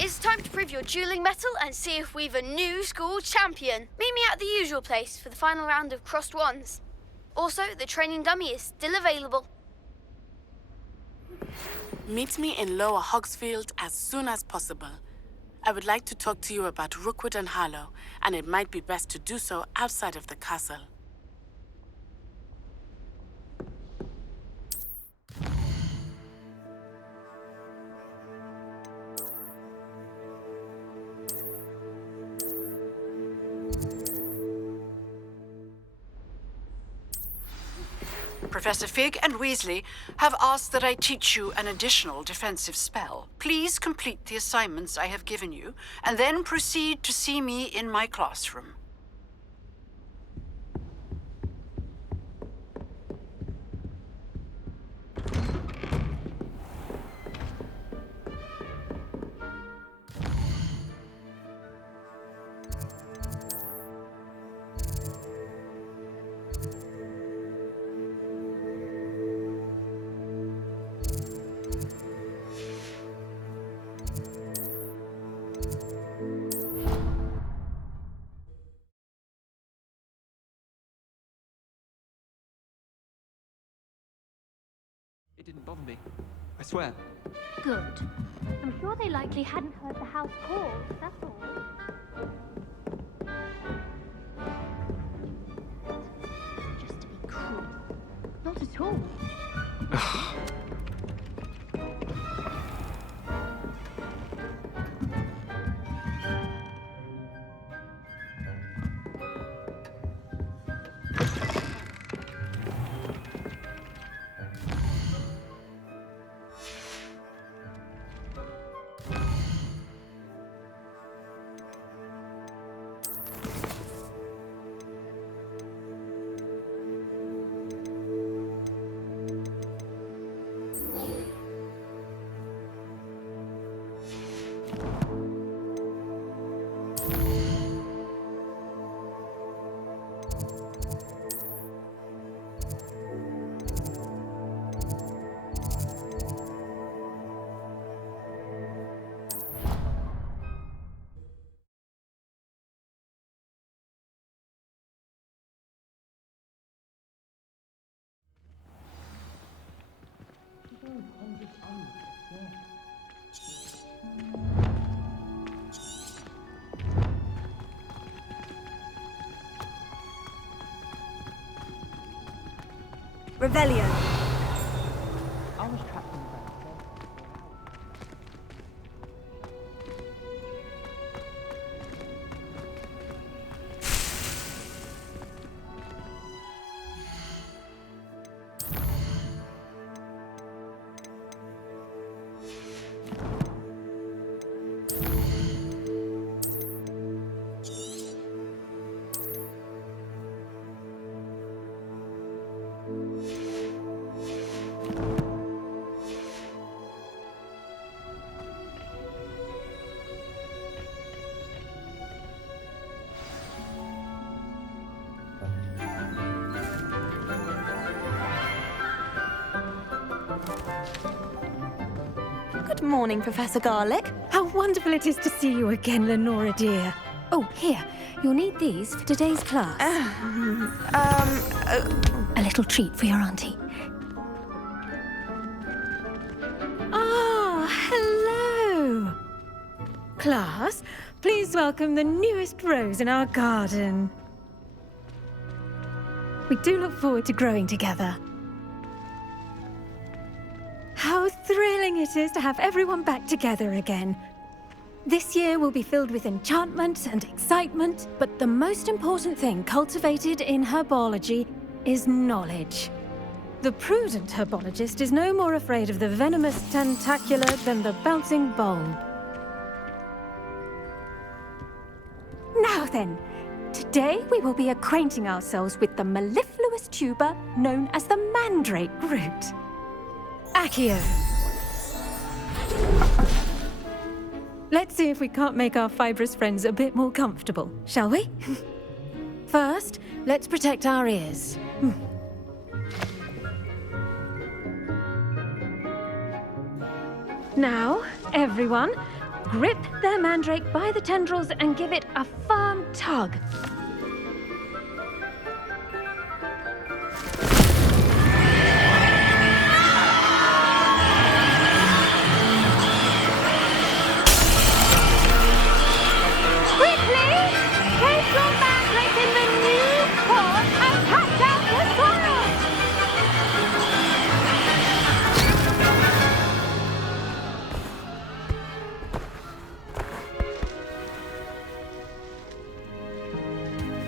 It's time to prove your dueling mettle and see if we've a new school champion. Meet me at the usual place for the final round of crossed wands. Also, the training dummy is still available. Meet me in Lower Hogsfield as soon as possible. I would like to talk to you about Rookwood and Harlow, and it might be best to do so outside of the castle. Professor Fig and Weasley have asked that I teach you an additional defensive spell. Please complete the assignments I have given you, and then proceed to see me in my classroom. It didn't bother me. I swear. Good. I'm sure they likely hadn't heard the house call, that's all. Just to be cruel. Not at all. Revelio. I was trapped in the back. Good morning, Professor Garlick. How wonderful it is to see you again, Lenora dear. Oh, here. You'll need these for today's class. A little treat for your auntie. Ah, hello. Class, please welcome the newest rose in our garden. We do look forward to growing together. How thrilling it is to have everyone back together again. This year will be filled with enchantment and excitement, but the most important thing cultivated in herbology is knowledge. The prudent herbologist is no more afraid of the venomous tentacular than the bouncing bulb. Now then, today we will be acquainting ourselves with the mellifluous tuber known as the mandrake root. Accio. Let's see if we can't make our fibrous friends a bit more comfortable, shall we? First, let's protect our ears. Now, everyone, grip their mandrake by the tendrils and give it a firm tug.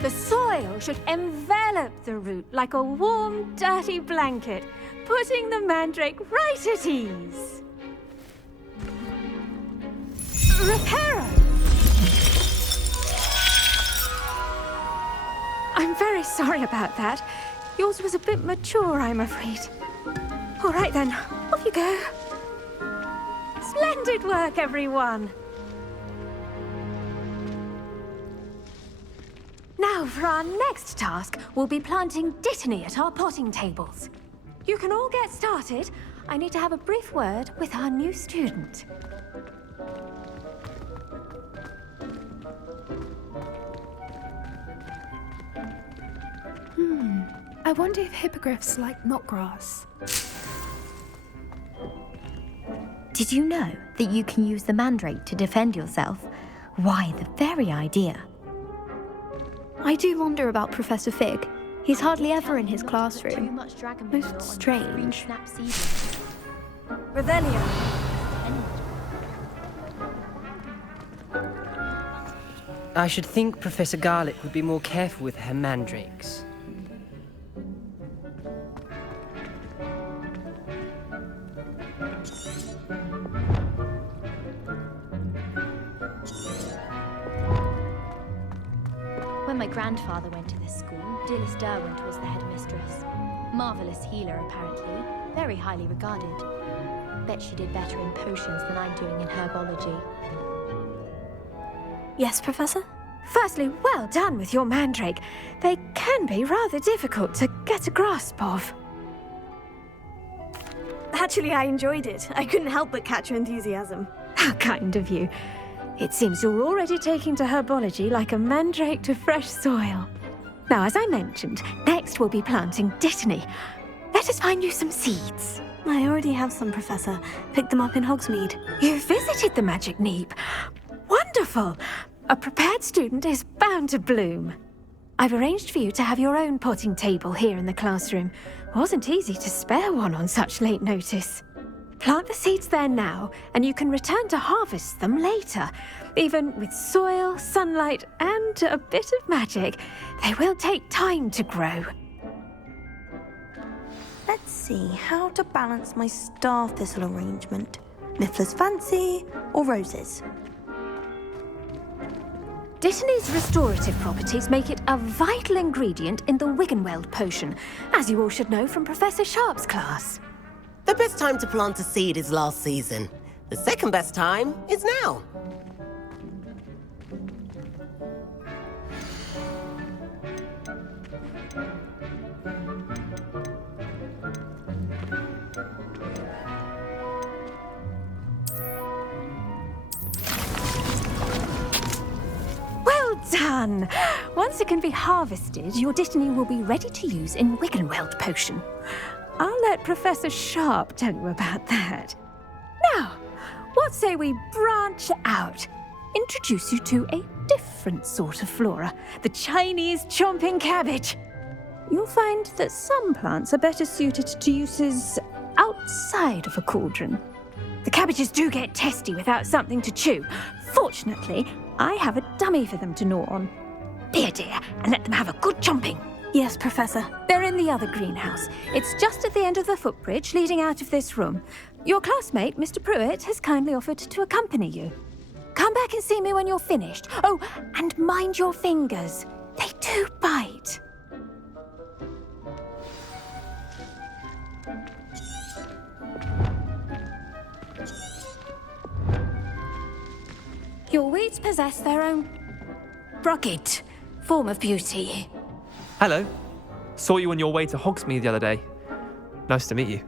The soil should envelop the root like a warm, dirty blanket, putting the mandrake right at ease. Reparo! I'm very sorry about that. Yours was a bit mature, I'm afraid. All right then, off you go. Splendid work, everyone! Now, for our next task, we'll be planting Dittany at our potting tables. You can all get started. I need to have a brief word with our new student. I wonder if hippogriffs like knotgrass. Did you know that you can use the mandrake to defend yourself? Why, the very idea. I do wonder about Professor Fig. He's hardly ever in his classroom. Most strange. Revelio. I should think Professor Garlick would be more careful with her mandrakes. When my grandfather went to this school, Dilys Derwent was the headmistress. Marvelous healer, apparently. Very highly regarded. Bet she did better in potions than I'm doing in herbology. Yes, Professor? Firstly, well done with your mandrake. They can be rather difficult to get a grasp of. Actually, I enjoyed it. I couldn't help but catch your enthusiasm. How kind of you. It seems you're already taking to herbology like a mandrake to fresh soil. Now, as I mentioned, next we'll be planting Dittany. Let us find you some seeds. I already have some, Professor. Picked them up in Hogsmeade. You visited the Magic Neep. Wonderful! A prepared student is bound to bloom. I've arranged for you to have your own potting table here in the classroom. Wasn't easy to spare one on such late notice. Plant the seeds there now, and you can return to harvest them later. Even with soil, sunlight, and a bit of magic, they will take time to grow. Let's see how to balance my star thistle arrangement. Miffler's Fancy or roses? Dittany's restorative properties make it a vital ingredient in the Wiggenweld potion, as you all should know from Professor Sharp's class. The best time to plant a seed is last season. The second best time is now. Well done! Once it can be harvested, your Dittany will be ready to use in Wiggenweld potion. I'll let Professor Sharp tell you about that. Now, what say we branch out? Introduce you to a different sort of flora, the Chinese chomping cabbage. You'll find that some plants are better suited to uses outside of a cauldron. The cabbages do get testy without something to chew. Fortunately, I have a dummy for them to gnaw on. Be a dear and let them have a good chomping. Yes, Professor. They're in the other greenhouse. It's just at the end of the footbridge leading out of this room. Your classmate, Mr. Pruitt, has kindly offered to accompany you. Come back and see me when you're finished. Oh, and mind your fingers. They do bite. Your weeds possess their own rugged form of beauty. Hello. Saw you on your way to Hogsmeade the other day. Nice to meet you.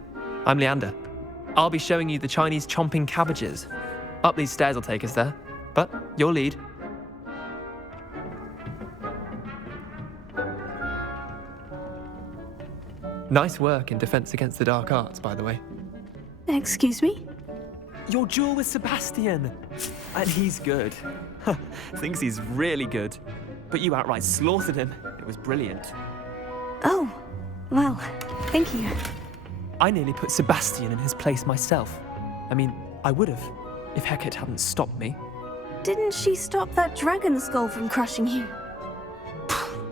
I'm Leander. I'll be showing you the Chinese chomping cabbages. Up these stairs will take us there, but your lead. Nice work in Defense Against the Dark Arts, by the way. Excuse me? Your duel with Sebastian! And he's good. Thinks he's really good. But you outright slaughtered him. It was brilliant. Oh, well, thank you. I nearly put Sebastian in his place myself. I mean, I would have, if Hecate hadn't stopped me. Didn't she stop that dragon skull from crushing you?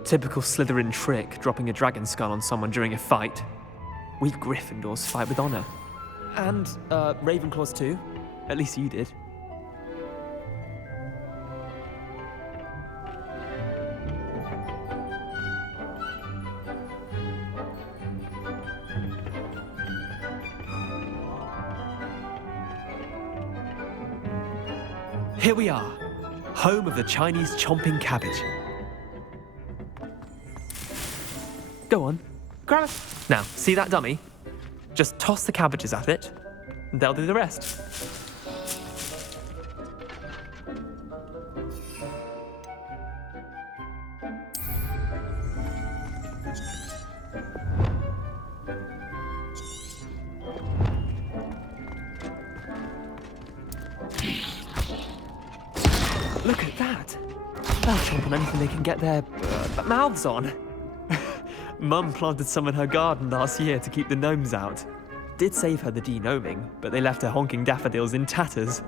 Typical Slytherin trick, dropping a dragon skull on someone during a fight. We Gryffindors fight with honor. And, Ravenclaws too. At least you did. Here we are, home of the Chinese chomping cabbage. Go on, grab it. Now, see that dummy? Just toss the cabbages at it, and they'll do the rest. Look at that. They'll chomp on anything they can get their mouths on. Mum planted some in her garden last year to keep the gnomes out. Did save her the de-gnoming, but they left her honking daffodils in tatters.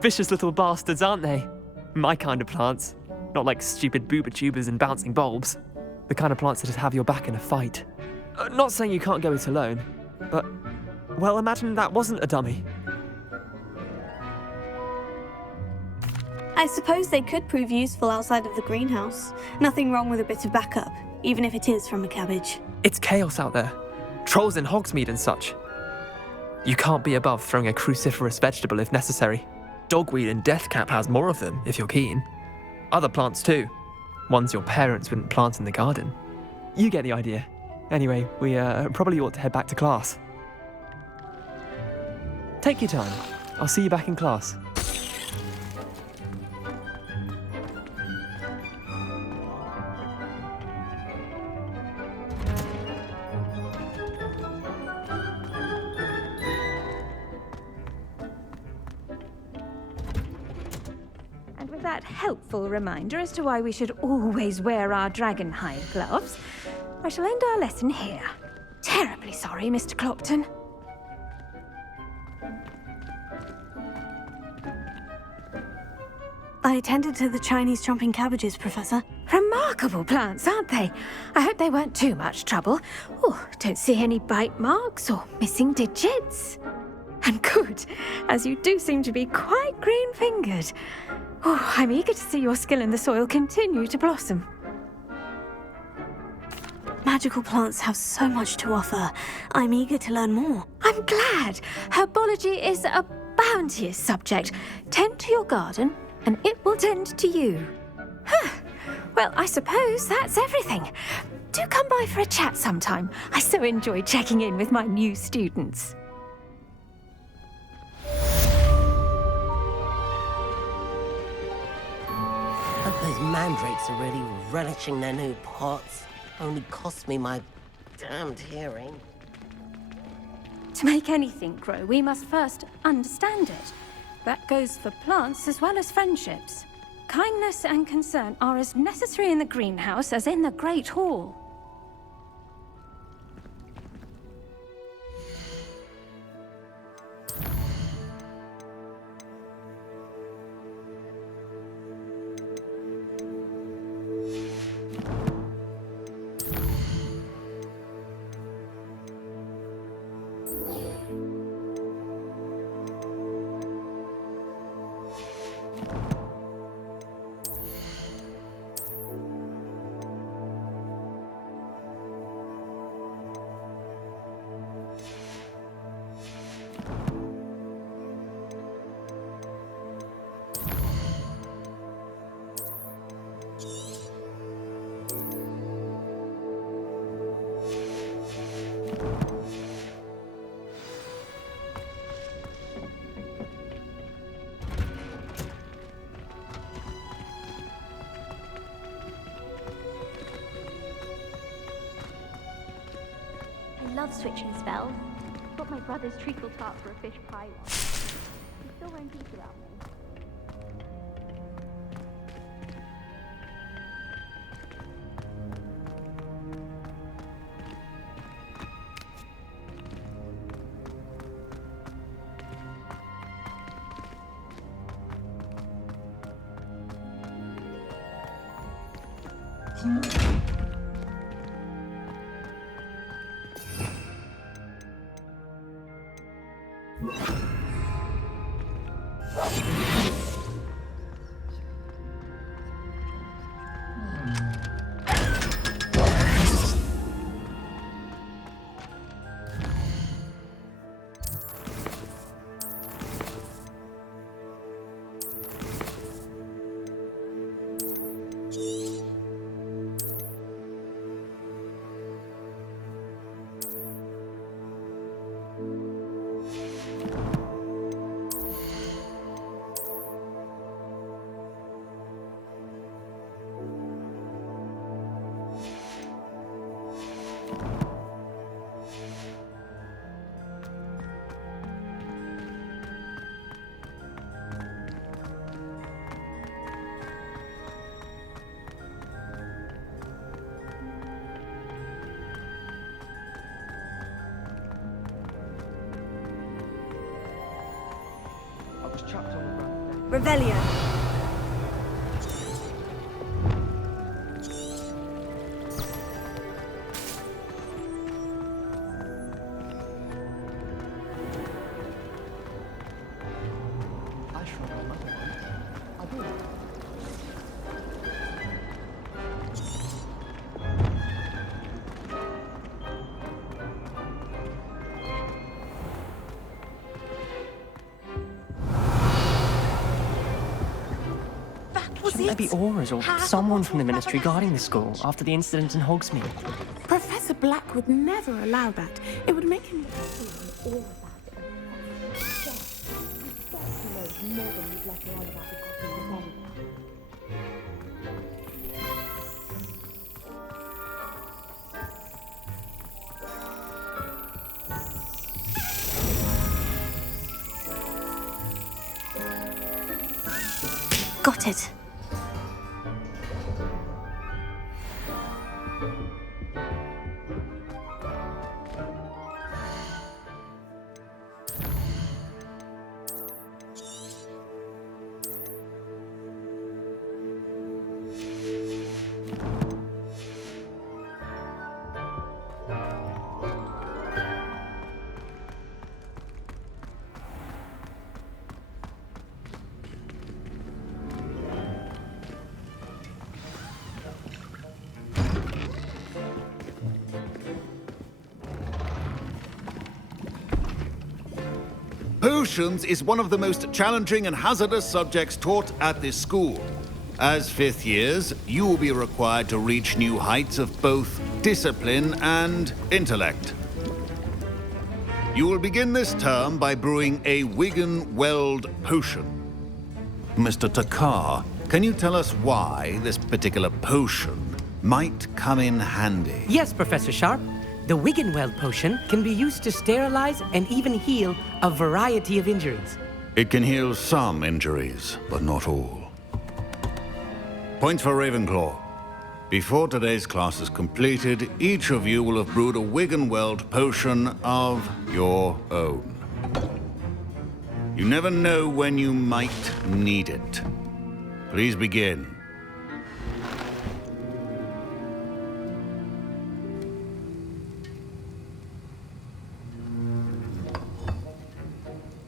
Vicious little bastards, aren't they? My kind of plants. Not like stupid booba tubers and bouncing bulbs. The kind of plants that'd have your back in a fight. Not saying you can't go it alone, but, well, imagine that wasn't a dummy. I suppose they could prove useful outside of the greenhouse. Nothing wrong with a bit of backup, even if it is from a cabbage. It's chaos out there. Trolls in Hogsmeade and such. You can't be above throwing a cruciferous vegetable if necessary. Dogweed and deathcap has more of them, if you're keen. Other plants too. Ones your parents wouldn't plant in the garden. You get the idea. Anyway, we probably ought to head back to class. Take your time. I'll see you back in class. That helpful reminder as to why we should always wear our dragonhide gloves, I shall end our lesson here. Terribly sorry, Mr. Clopton. I attended to the Chinese chomping cabbages, Professor. Remarkable plants, aren't they? I hope they weren't too much trouble. Oh, don't see any bite marks or missing digits. And good, as you do seem to be quite green-fingered. Oh, I'm eager to see your skill in the soil continue to blossom. Magical plants have so much to offer. I'm eager to learn more. I'm glad. Herbology is a bounteous subject. Tend to your garden, and it will tend to you. Huh. Well, I suppose that's everything. Do come by for a chat sometime. I so enjoy checking in with my new students. Those mandrakes are really relishing their new pots. Only cost me my damned hearing. To make anything grow, we must first understand it. That goes for plants as well as friendships. Kindness and concern are as necessary in the greenhouse as in the Great Hall. I love switching spells. Got my brother's treacle tart for a fish pie once. He still won't eat without me. I was trapped on the ground. Revelio. I shrunk my mother once. I did. Shouldn't there be auras or someone from the ministry guarding the school after the incident in Hogsmeade? Professor Black would never allow that. It would make him... Got it. Potions is one of the most challenging and hazardous subjects taught at this school. As fifth years, you will be required to reach new heights of both discipline and intellect. You will begin this term by brewing a Wigan-Weld potion. Mr. Takar, can you tell us why this particular potion might come in handy? Yes, Professor Sharp. The Wigan-Weld potion can be used to sterilize and even heal a variety of injuries. It can heal some injuries, but not all. Points for Ravenclaw. Before today's class is completed, each of you will have brewed a Wigan-Weld potion of your own. You never know when you might need it. Please begin.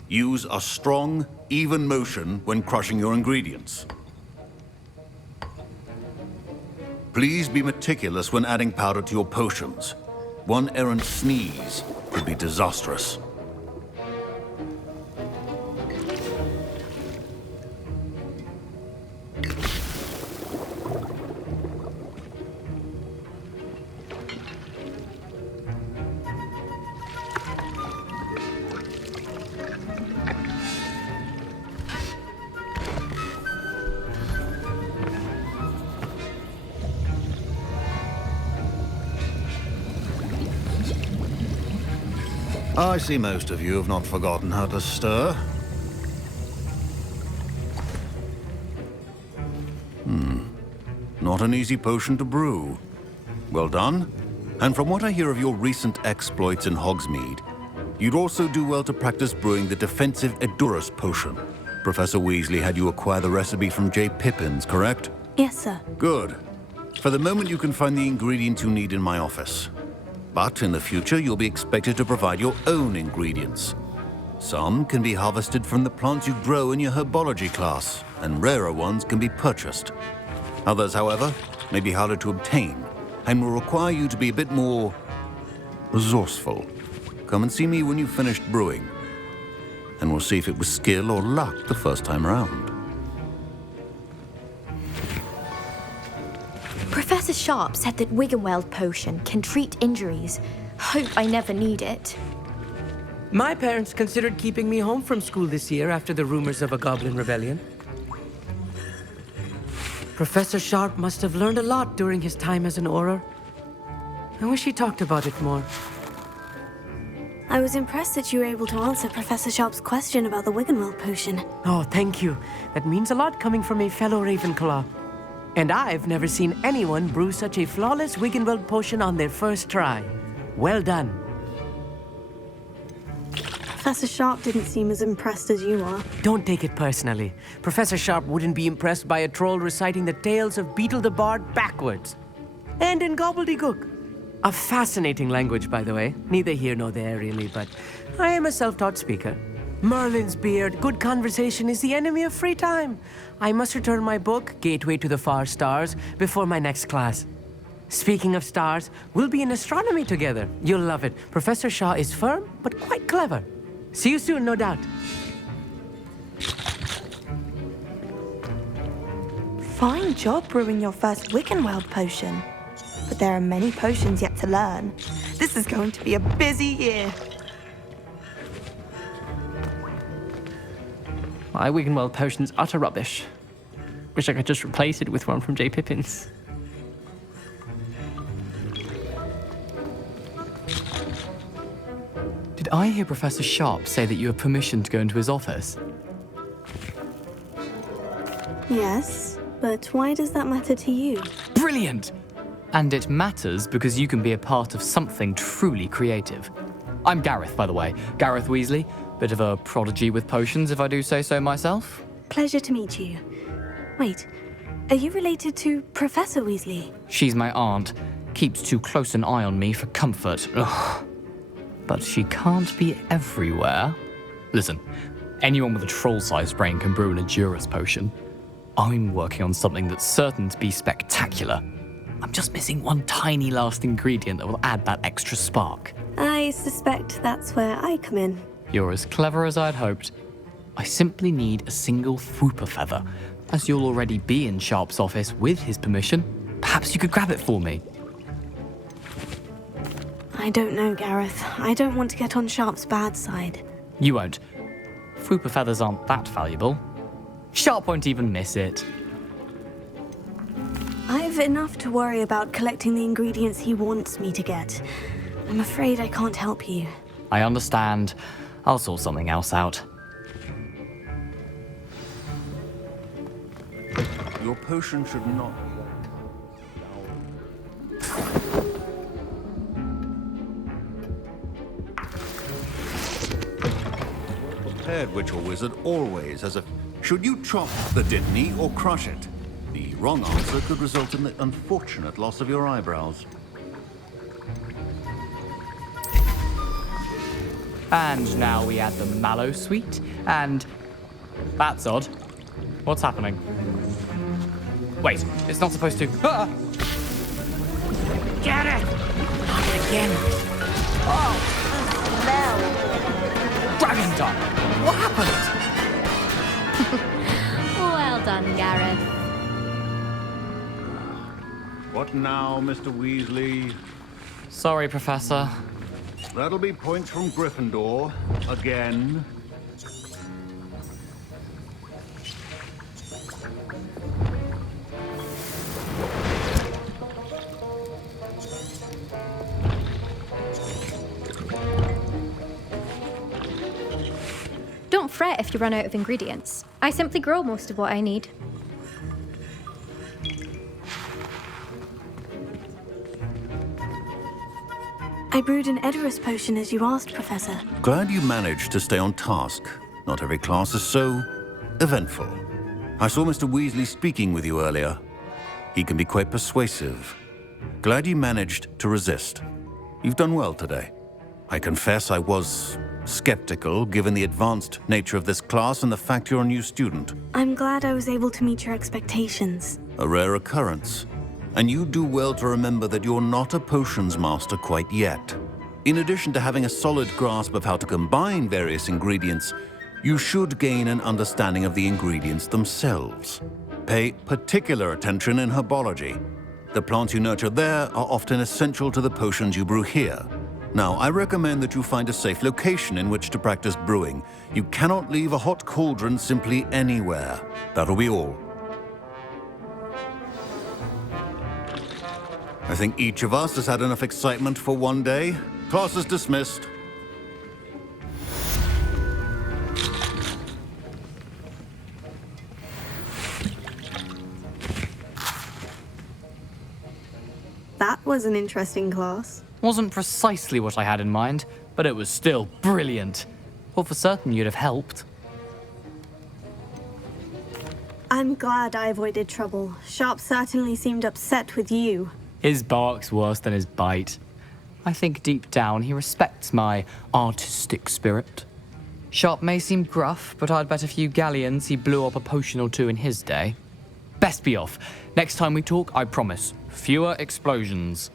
Use a strong, even motion when crushing your ingredients. Please be meticulous when adding powder to your potions. One errant sneeze could be disastrous. I see most of you have not forgotten how to stir. Not an easy potion to brew. Well done. And from what I hear of your recent exploits in Hogsmeade, you'd also do well to practice brewing the defensive Edurus potion. Professor Weasley had you acquire the recipe from J. Pippin's, correct? Yes, sir. Good. For the moment, you can find the ingredients you need in my office. But in the future, you'll be expected to provide your own ingredients. Some can be harvested from the plants you grow in your herbology class, and rarer ones can be purchased. Others, however, may be harder to obtain, and will require you to be a bit more resourceful. Come and see me when you've finished brewing, and we'll see if it was skill or luck the first time around. Professor Sharp said that Wiggenweld potion can treat injuries. Hope I never need it. My parents considered keeping me home from school this year after the rumors of a goblin rebellion. Professor Sharp must have learned a lot during his time as an Auror. I wish he talked about it more. I was impressed that you were able to answer Professor Sharp's question about the Wiggenweld potion. Oh, thank you. That means a lot coming from a fellow Ravenclaw. And I've never seen anyone brew such a flawless Wiggenweld potion on their first try. Well done. Professor Sharp didn't seem as impressed as you are. Don't take it personally. Professor Sharp wouldn't be impressed by a troll reciting the tales of Beetle the Bard backwards. And in gobbledygook. A fascinating language, by the way. Neither here nor there, really, but I am a self-taught speaker. Merlin's beard, good conversation is the enemy of free time. I must return my book, Gateway to the Far Stars, before my next class. Speaking of stars, we'll be in astronomy together. You'll love it. Professor Shaw is firm, but quite clever. See you soon, no doubt. Fine job brewing your first Wiggenweld potion. But there are many potions yet to learn. This is going to be a busy year. My Wiggenweld potion's utter rubbish. Wish I could just replace it with one from J. Pippin's. Did I hear Professor Sharp say that you have permission to go into his office? Yes, but why does that matter to you? Brilliant! And it matters because you can be a part of something truly creative. I'm Gareth, by the way. Gareth Weasley. Bit of a prodigy with potions, if I do say so myself. Pleasure to meet you. Wait, are you related to Professor Weasley? She's my aunt. Keeps too close an eye on me for comfort. Ugh. But she can't be everywhere. Listen, anyone with a troll-sized brain can brew an Edurus potion. I'm working on something that's certain to be spectacular. I'm just missing one tiny last ingredient that will add that extra spark. I suspect that's where I come in. You're as clever as I'd hoped. I simply need a single Fwooper feather. As you'll already be in Sharp's office with his permission, perhaps you could grab it for me. I don't know, Gareth. I don't want to get on Sharp's bad side. You won't. Fwooper feathers aren't that valuable. Sharp won't even miss it. I've enough to worry about collecting the ingredients he wants me to get. I'm afraid I can't help you. I understand. I'll sort something else out. Your potion should not be prepared, witch or wizard, always as a... Should you chop the Dittany or crush it? The wrong answer could result in the unfortunate loss of your eyebrows. And now we add the mallow sweet, and... That's odd. What's happening? Wait, it's not supposed to... Ah! Get it! Not again. Oh, the smell. Dragon dung! What happened? Well done, Gareth. What now, Mr. Weasley? Sorry, Professor. That'll be points from Gryffindor. Again. Don't fret if you run out of ingredients. I simply grow most of what I need. I brewed an Edorus potion as you asked, Professor. Glad you managed to stay on task. Not every class is so eventful. I saw Mr. Weasley speaking with you earlier. He can be quite persuasive. Glad you managed to resist. You've done well today. I confess I was skeptical, given the advanced nature of this class and the fact you're a new student. I'm glad I was able to meet your expectations. A rare occurrence. And you do well to remember that you're not a potions master quite yet. In addition to having a solid grasp of how to combine various ingredients, you should gain an understanding of the ingredients themselves. Pay particular attention in herbology. The plants you nurture there are often essential to the potions you brew here. Now, I recommend that you find a safe location in which to practice brewing. You cannot leave a hot cauldron simply anywhere. That'll be all. I think each of us has had enough excitement for one day. Class is dismissed. That was an interesting class. Wasn't precisely what I had in mind, but it was still brilliant. Thought for certain you'd have helped. I'm glad I avoided trouble. Sharp certainly seemed upset with you. His bark's worse than his bite. I think deep down he respects my artistic spirit. Sharp may seem gruff, but I'd bet a few galleons he blew up a potion or two in his day. Best be off. Next time we talk, I promise, fewer explosions.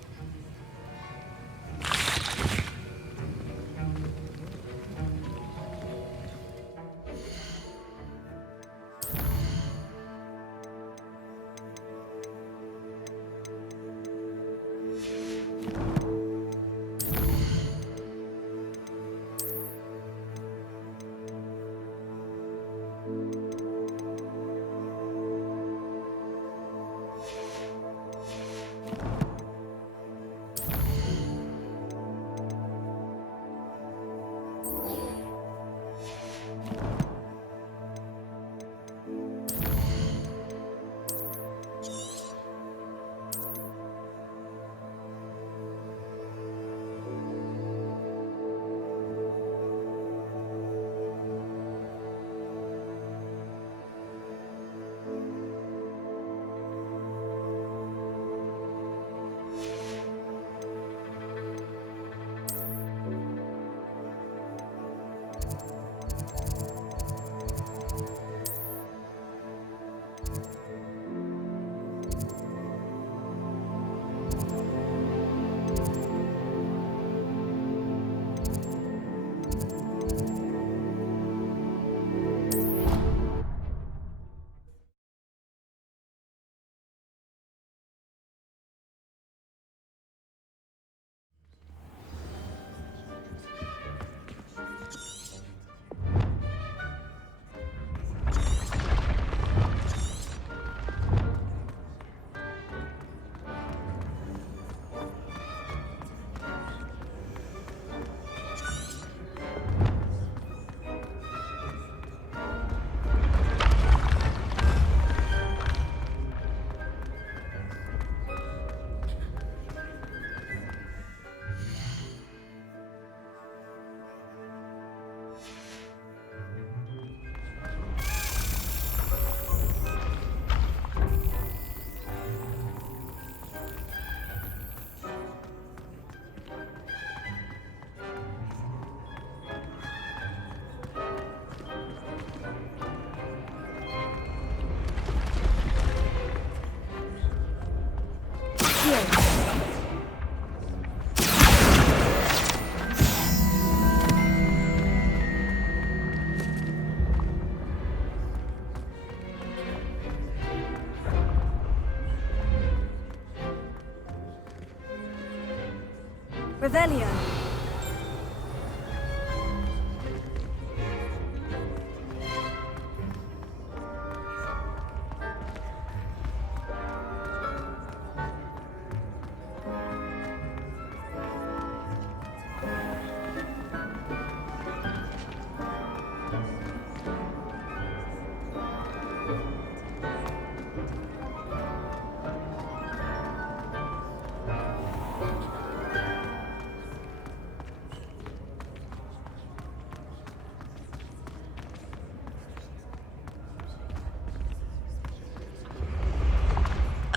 Revelio.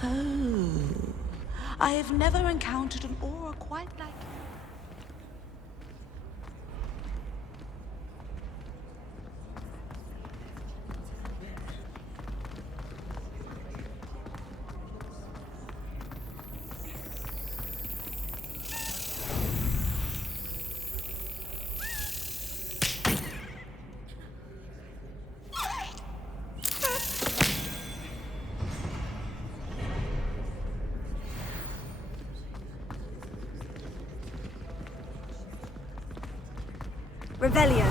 Oh, I have never encountered an aura quite like... Revelio.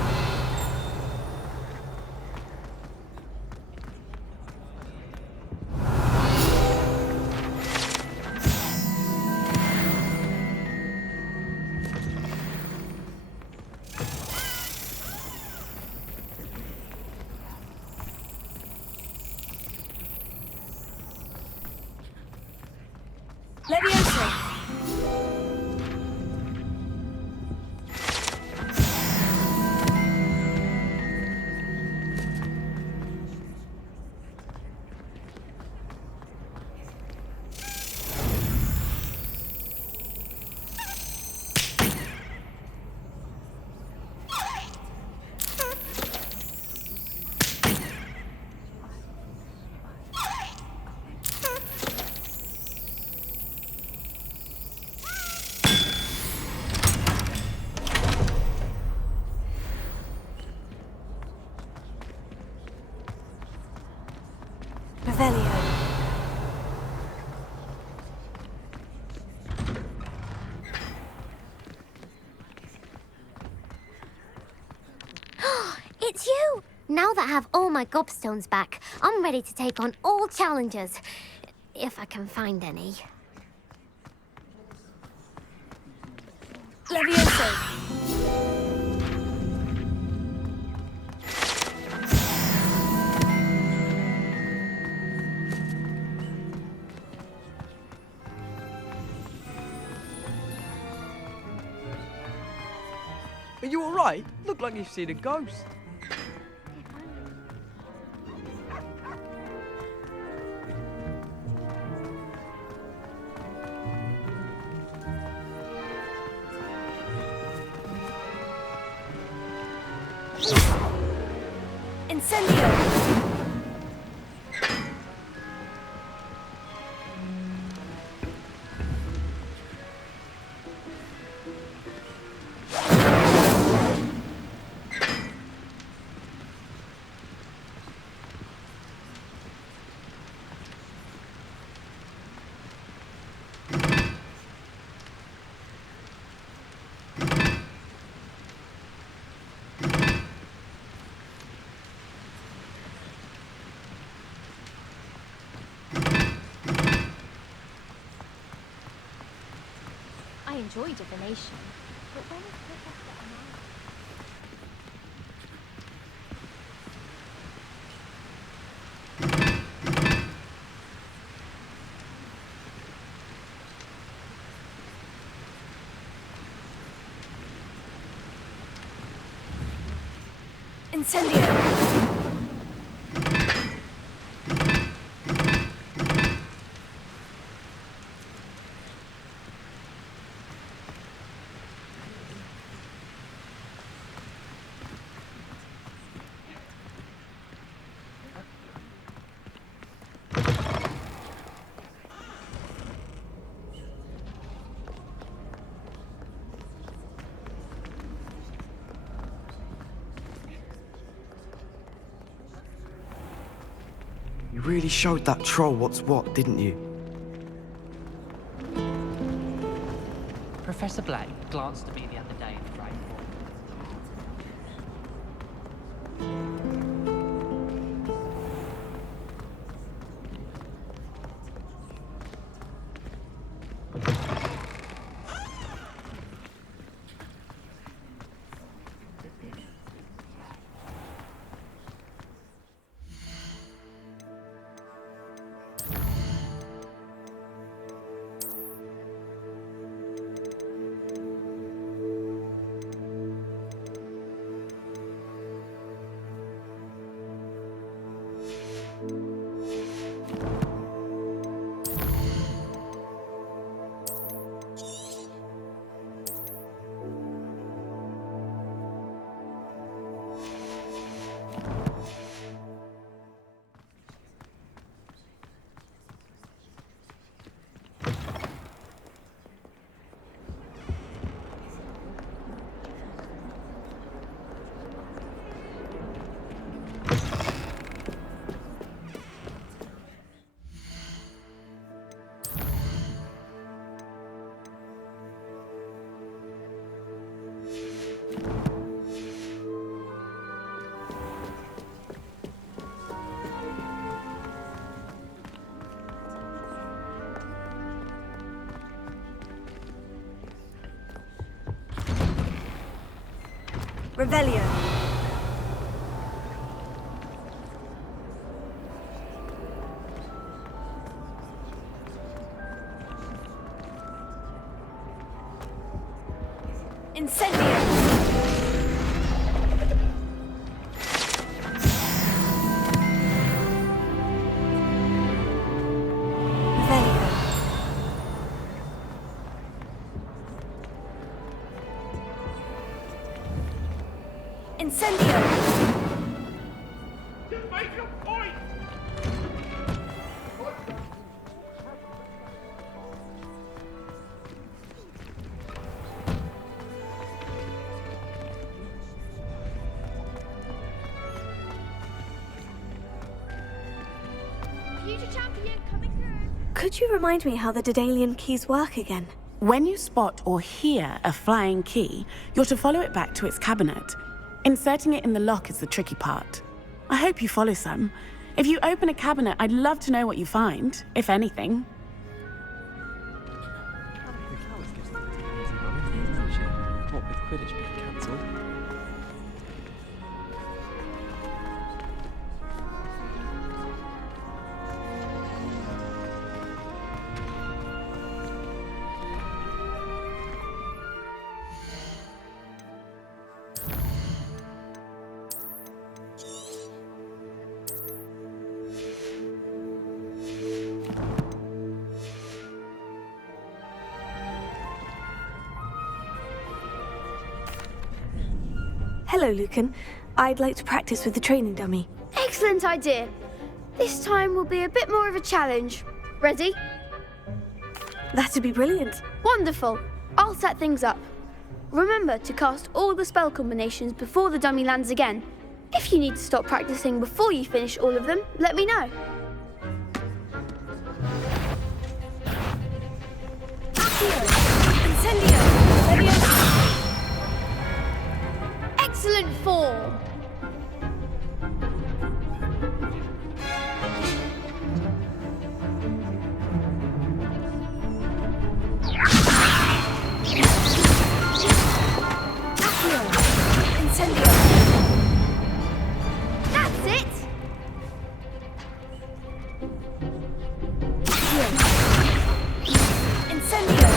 Levioso. Revelio. It's you! Now that I have all my gobstones back, I'm ready to take on all challenges. If I can find any. Levioso. Are you alright? Look like you've seen a ghost. Incendio. I enjoy divination, but when is Professor Amara? Incendio. You really showed that troll what's what, didn't you? Professor Black glanced at me the other day and frightened me. Revelio. Incendio. Incendio! Just make your point! Future champion coming through. Could you remind me how the Daedalian keys work again? When you spot or hear a flying key, you're to follow it back to its cabinet. Inserting it in the lock is the tricky part. I hope you follow some. If you open a cabinet, I'd love to know what you find, if anything. What with Quidditch being cancelled. Hello, Lucan. I'd like to practice with the training dummy. Excellent idea. This time will be a bit more of a challenge. Ready? That'd be brilliant. Wonderful. I'll set things up. Remember to cast all the spell combinations before the dummy lands again. If you need to stop practicing before you finish all of them, let me know. Incendio! Excellent form. Incendio! That's it. Incendio!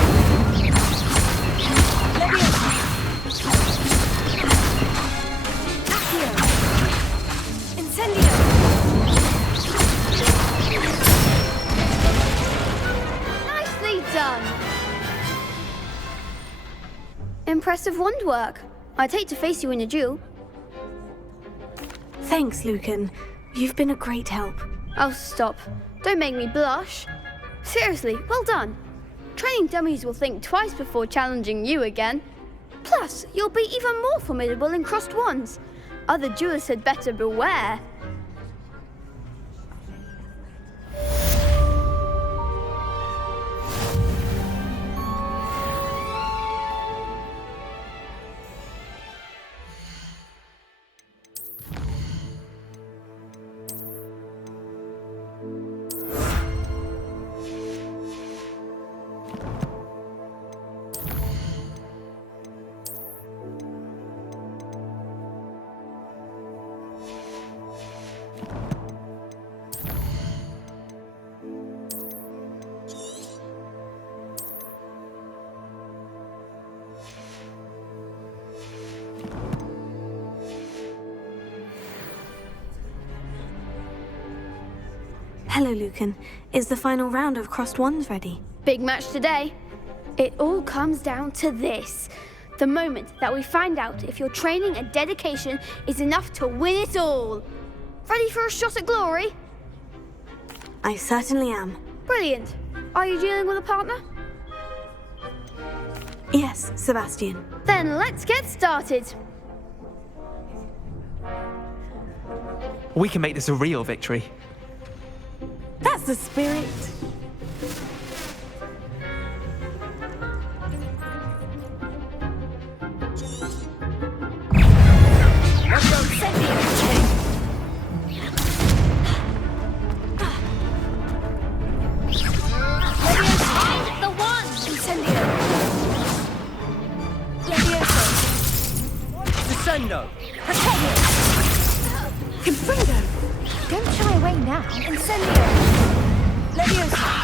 Incendio! Nicely done. Impressive wand work. I'd hate to face you in a duel. Thanks, Lucan. You've been a great help. Oh, stop. Don't make me blush. Seriously, well done. Training dummies will think twice before challenging you again. Plus, you'll be even more formidable in crossed wands. Other duelists had better beware. Hello, Lucan. Is the final round of Crossed Wands ready? Big match today. It all comes down to this. The moment that we find out if your training and dedication is enough to win it all. Ready for a shot at glory? I certainly am. Brilliant. Are you dealing with a partner? Yes, Sebastian. Then let's get started. We can make this a real victory. That's the spirit. The one! Incendio! Descendo! Confringo! Don't shy away now. Incendio! Leviosa!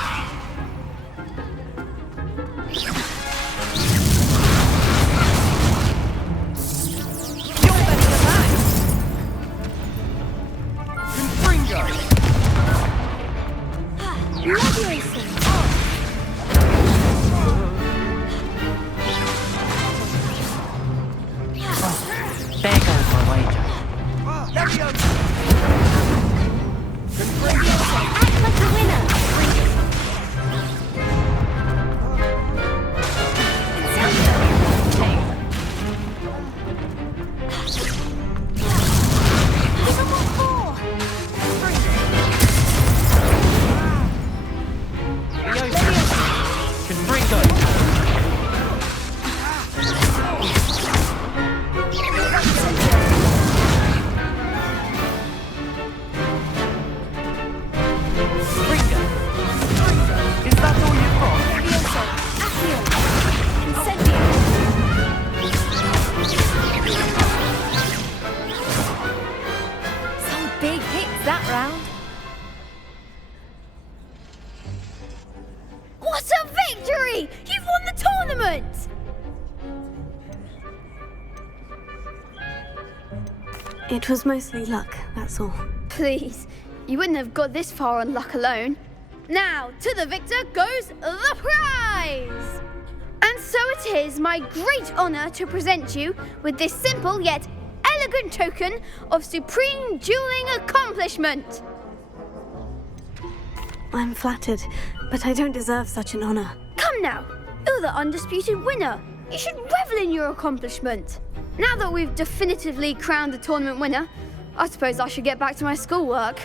There goes my wager. Act like a winner! Give him what for! Confringo! Is that all you've got? Some big hits that round. What a victory! You've won the tournament! It was mostly luck, that's all. Please, you wouldn't have got this far on luck alone. Now, to the victor goes the prize! And so it is my great honour to present you with this simple yet elegant token of supreme dueling accomplishment. I'm flattered, but I don't deserve such an honor. Come now, you're the undisputed winner. You should revel in your accomplishment. Now that we've definitively crowned the tournament winner, I suppose I should get back to my schoolwork.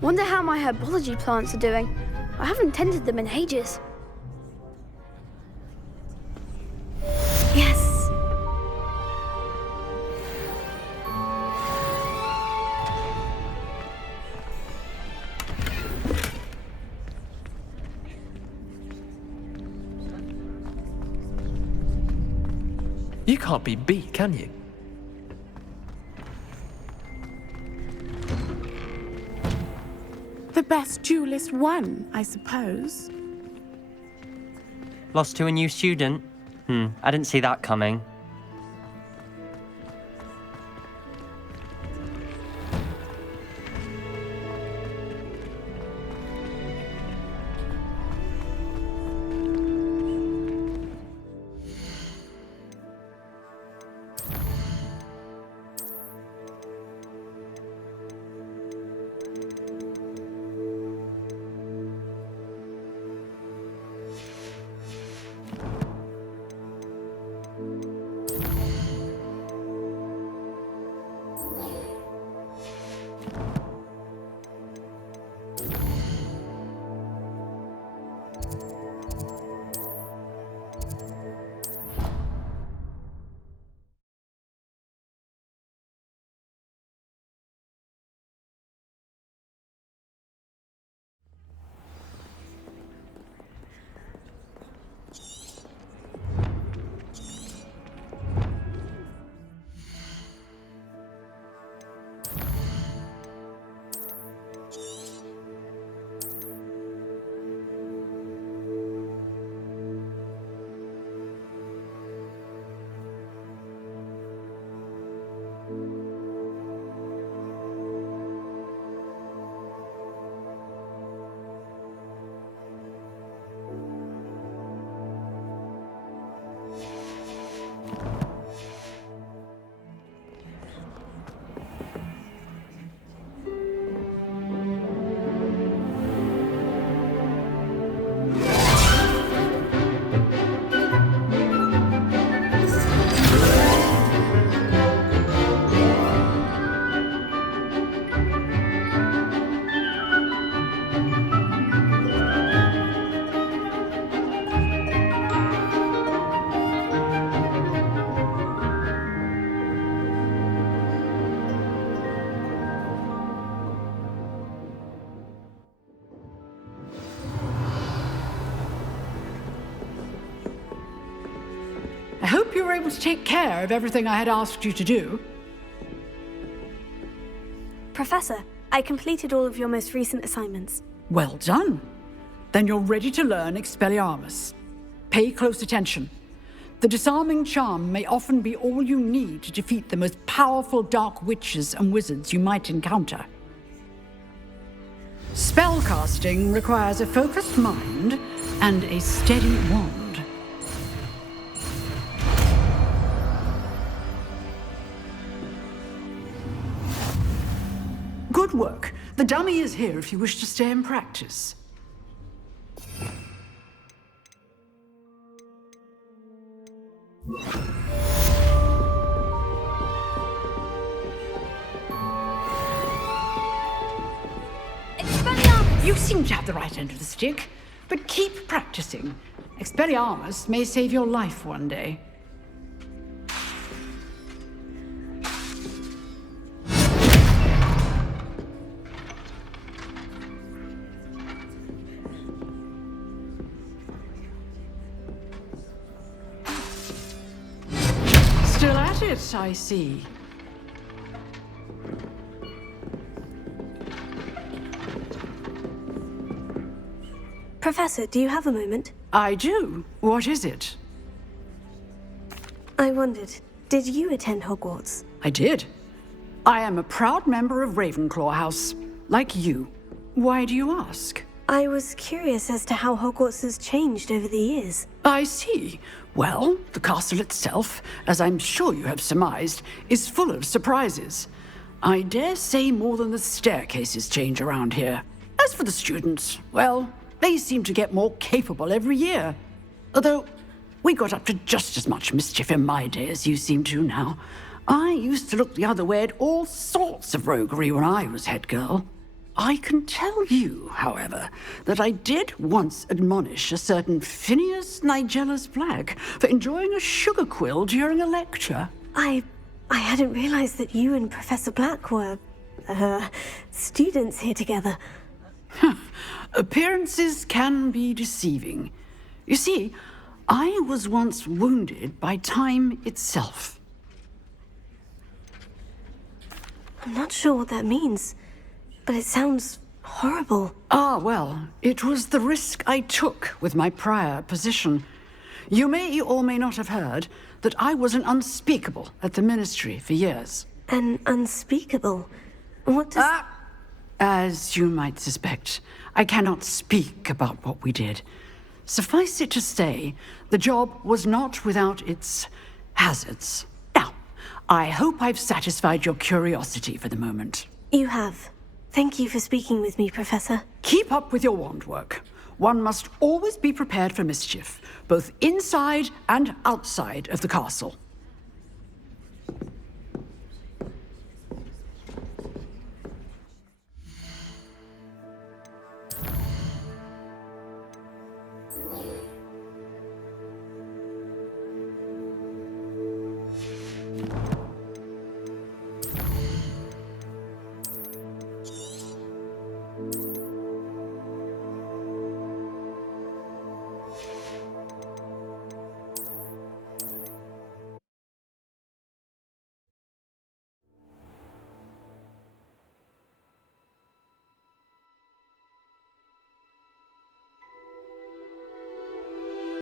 Wonder how my herbology plants are doing. I haven't tended them in ages. Yes. You can't be beat, can you? The best duelist won, I suppose. Lost to a new student? I didn't see that coming. were able to take care of everything I had asked you to do? Professor, I completed all of your most recent assignments. Well done. Then you're ready to learn Expelliarmus. Pay close attention. The disarming charm may often be all you need to defeat the most powerful dark witches and wizards you might encounter. Spellcasting requires a focused mind and a steady wand. Good work. The dummy is here if you wish to stay and practice. You seem to have the right end of the stick, but keep practicing. Expelliarmus may save your life one day. Still at it, I see. Professor, do you have a moment? I do. What is it? I wondered, did you attend Hogwarts? I did. I am a proud member of Ravenclaw House, like you. Why do you ask? I was curious as to how Hogwarts has changed over the years. I see. Well, the castle itself, as I'm sure you have surmised, is full of surprises. I dare say more than the staircases change around here. As for the students, well, they seem to get more capable every year. Although, we got up to just as much mischief in my day as you seem to now. I used to look the other way at all sorts of roguery when I was head girl. I can tell you, however, that I did once admonish a certain Phineas Nigellus Black for enjoying a sugar quill during a lecture. I hadn't realized that you and Professor Black were, students here together. Appearances can be deceiving. You see, I was once wounded by time itself. I'm not sure what that means, but it sounds horrible. Ah, well, it was the risk I took with my prior position. You may or may not have heard that I was an unspeakable at the Ministry for years. An unspeakable? What does... As you might suspect, I cannot speak about what we did. Suffice it to say, the job was not without its hazards. Now, I hope I've satisfied your curiosity for the moment. You have. Thank you for speaking with me, Professor. Keep up with your wand work. One must always be prepared for mischief, both inside and outside of the castle.